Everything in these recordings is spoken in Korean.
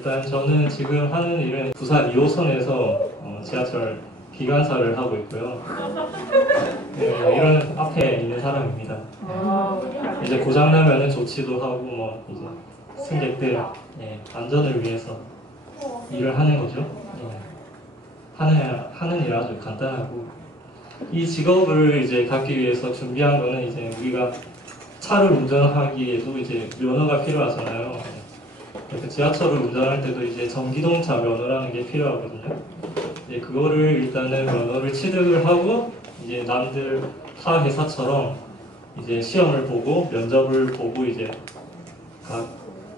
일단 저는 지금 하는 일은 부산 2호선에서 지하철 기관사를 하고 있고요. 네, 이런 앞에 있는 사람입니다. 이제 고장나면 조치도 하고 뭐 이제 승객들 안전을 위해서 일을 하는 거죠. 하는 일 아주 간단하고, 이 직업을 이제 갖기 위해서 준비한 거는 이제 우리가 차를 운전하기에도 이제 면허가 필요하잖아요. 그래서 지하철을 운전할 때도 이제 전기동차 면허라는 게 필요하거든요. 이제 그거를 일단은 면허를 취득을 하고 이제 남들 타 회사처럼 이제 시험을 보고 면접을 보고 이제 각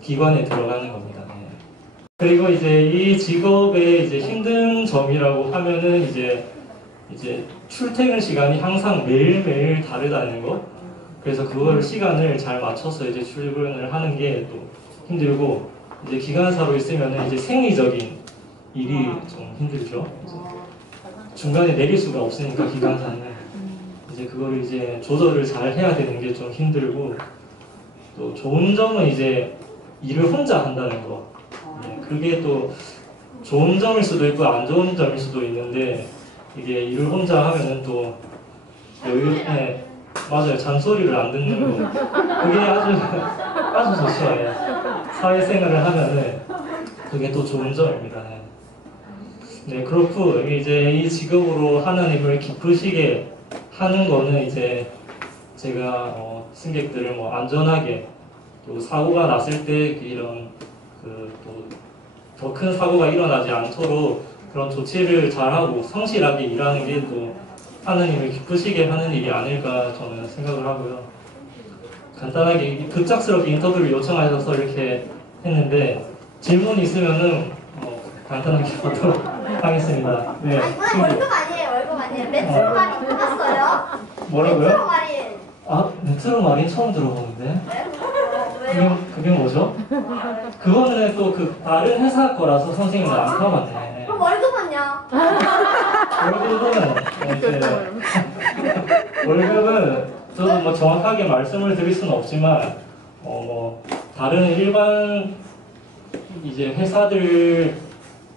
기관에 들어가는 겁니다. 그리고 이제 이 직업의 이제 힘든 점이라고 하면은 이제 출퇴근 시간이 항상 매일매일 다르다는 거. 그래서 그거를 시간을 잘 맞춰서 이제 출근을 하는 게 또 힘들고, 이제 기관사로 있으면은 이제 생리적인 일이 좀 힘들죠. 중간에 내릴 수가 없으니까 기관사는 이제 그거를 이제 조절을 잘 해야 되는 게 좀 힘들고, 또 좋은 점은 이제 일을 혼자 한다는 거. 그게 또 좋은 점일 수도 있고 안 좋은 점일 수도 있는데, 이게 일을 혼자 하면은 또 맞아요. 잔소리를 안 듣는 거. 그게 아주 좋죠. 사회생활을 하면은 그게 또 좋은 점입니다. 네, 그렇고 이제 이 직업으로 하나님을 기쁘시게 하는 거는 이제 제가 승객들을 뭐 안전하게, 또 사고가 났을 때 이런 또 더 큰 사고가 일어나지 않도록 그런 조치를 잘하고 성실하게 일하는 게 또 하나님을 기쁘시게 하는 일이 아닐까 저는 생각을 하고요. 간단하게 급작스럽게 인터뷰를 요청하셔서 이렇게 했는데, 질문 있으면은 간단하게 하도록 하겠습니다. 네. 아니, 그건 월급 아니에요. 월급 아니에요. 메트로 마린 들었어요? 뭐라고요? 메트로 마린. 아, 메트로 마린 처음 들어보는데. 네? 왜요? 그게 뭐죠? 그거는 또 그 다른 회사 거라서 선생님은 안 가봤네. 그럼 월급은요? 월급은 저도 뭐 정확하게 말씀을 드릴 수는 없지만 뭐 다른 일반 이제 회사들만큼은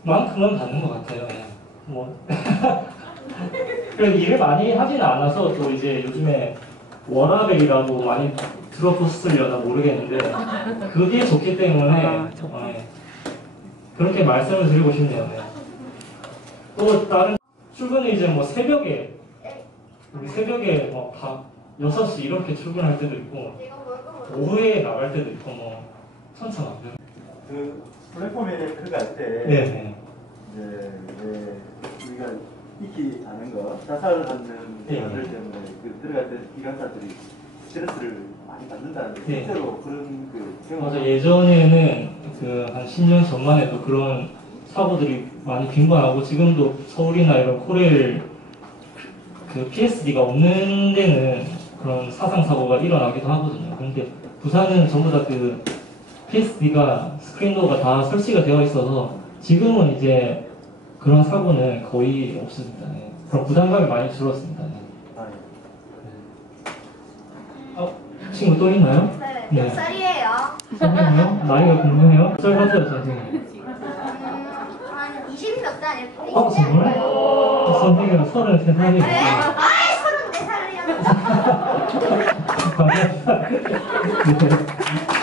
받는 것 같아요. 뭐 그래서 일을 많이 하지는 않아서 또 이제 요즘에 워라밸이라고 많이 들어보셨으려나 모르겠는데, 그게 좋기 때문에 그렇게 말씀을 드리고 싶네요. 또 다른 출근은 이제 뭐 새벽에 뭐 6시 이렇게 출근할 때도 있고, 오후에 나갈 때도 있고, 뭐 천차만별. 그 플랫폼에 들어갈 때 네. 이제 우리가 익히 아는 거, 자살을 하는 사람들 때문에 들어갈 때 기관사들이 스트레스를 많이 받는다는 실제로 그런 경험. 맞아. 예전에는 한 10년 전만 해도 그런 사고들이 많이 빈번하고, 지금도 서울이나 이런 코레일 PSD가 없는 데는 그런 사상사고가 일어나기도 하거든요. 근데 부산은 전부 다 PSD가 스크린도어가 다 설치가 되어 있어서 지금은 이제 그런 사고는 거의 없습니다. 그럼 부담감이 많이 줄었습니다. 친구 또 있나요? 네. 몇 살이에요? 선생님요? 나이가 궁금해요? 몇 살 같아요, 선생님? 한 20 몇 대 아닐까요? 정말? 선생님은 33살이에요. 네? 아이, 34살이요.